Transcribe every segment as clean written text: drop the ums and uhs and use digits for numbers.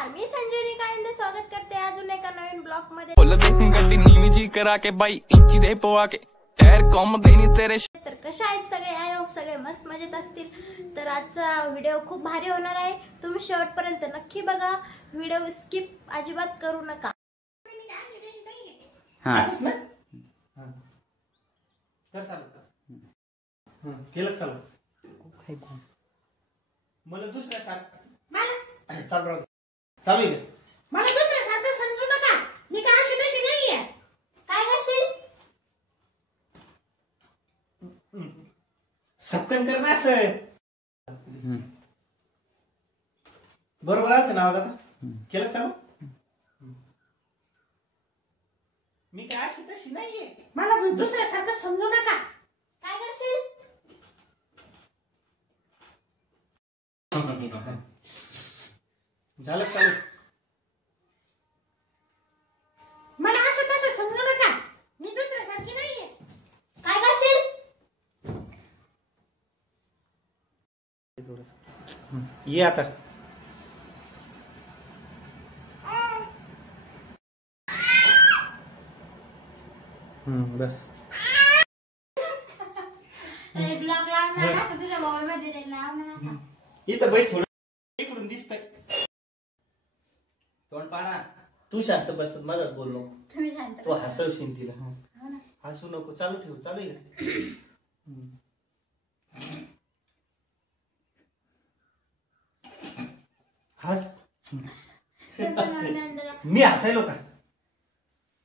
नमस्कार, मी संजीवनी कायंदे स्वागत करते अजून एका नवीन ब्लॉग मध्ये। तर कशा आहेत सगळे? आय होप सगळे मस्त मजेत असतील। तर आजचा व्हिडिओ खूप भारी होणार आहे, तुम्ही शेवटपर्यंत नक्की बघा, व्हिडिओ स्किप अजिबात करू नका। तर चालू केलं चालू मला दुसऱ्या सारखं चालू चालू आहे मला दुसऱ्या सारखं समजू नका, मी काय अशी तशी नाहीये। काय करशील? सपकन करणं असं बरोबर आहे ना? आता केलं चालू मी काय अशी तशी नाहीये, मला दुसऱ्या सारखं समजू नका। काय करशील? झालं चालू मला असं तसं समजू नका, मी दुसऱ्या सारखी नाहीये। काय करशील? ये आता बस ब्लॉग लावणार ना तुझ्या मोबाईल मध्ये लावणार ना। इथं बैठ, थोडं इकडून दिसतंय तोंड पाडा। तू शांत बस, मदत बोल नको, तुम्ही शांत तू हसवशील तिला। हो ना। हसू नको, चालू ठेव, चालू आहे का? हस मी हसायलो का?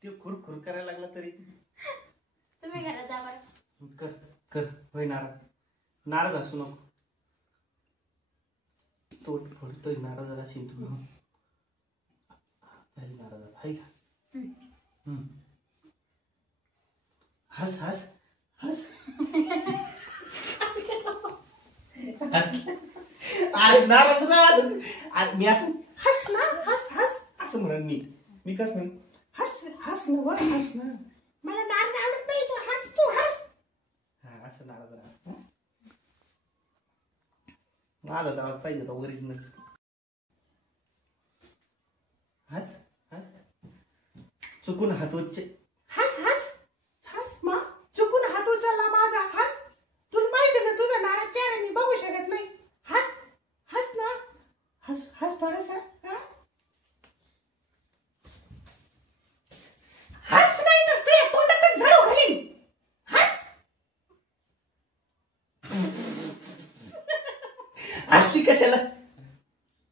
ते खुर खुर करायला लागला तरी तुम्ही घरात जा बरं। कर कर, होय नाराज, नाराज असू नको, तो फोडतोय नाराज असेल तू नाराज आहे का? हस हस हस अरे नाराज ना, मी असं हस ना, हस हस असं म्हणून मी कसं म्हणून हस हस ना, वा हस ना, मला नाराज आवडत नाही, तू हस, तू हस। हा असं नाराज ना, माझा आवाज पाहिजे होता ओरिजिनल। हस हस, चुकून हात उच्च, हस हस हस, मा चुकून हात उचलला माझा, हस। तुला माहिती ना तुझा नाराज चेहरा मी बघू शकत नाही। हस हस ना, हस हस थोडासा, हस नाही तर तुझ्या तोंडातच झडू घालीन। हस हसली कशाला?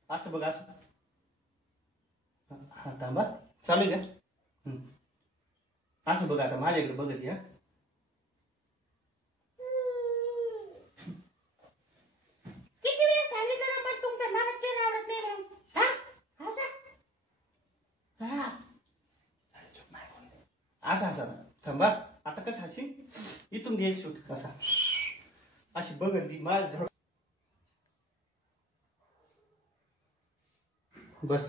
असं बघ, असं हा थांबा, चालू आहे का? असं बघ, आता माझ्याकडे बघत या। किती वेळा सांगितलं ना मला तुमचा नाराज चेहरा आवडत नाही म्हणून? हा हसा, हा असं हसा ना, थांबा, आता कसं हसी? इथून घे एक शूट, कसा अशी बघत ती माझ झड, बस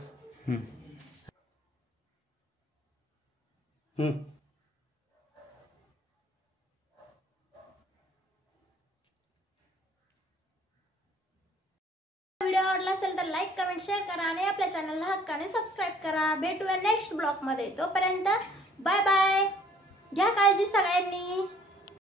व्हिडिओ आवडला असेल तर लाईक कमेंट शेअर करा आणि आपल्या चॅनलला हक्काने सबस्क्राईब करा। भेटूया नेक्स्ट ब्लॉग मध्ये, तोपर्यंत बाय बाय, घ्या काळजी सगळ्यांनी।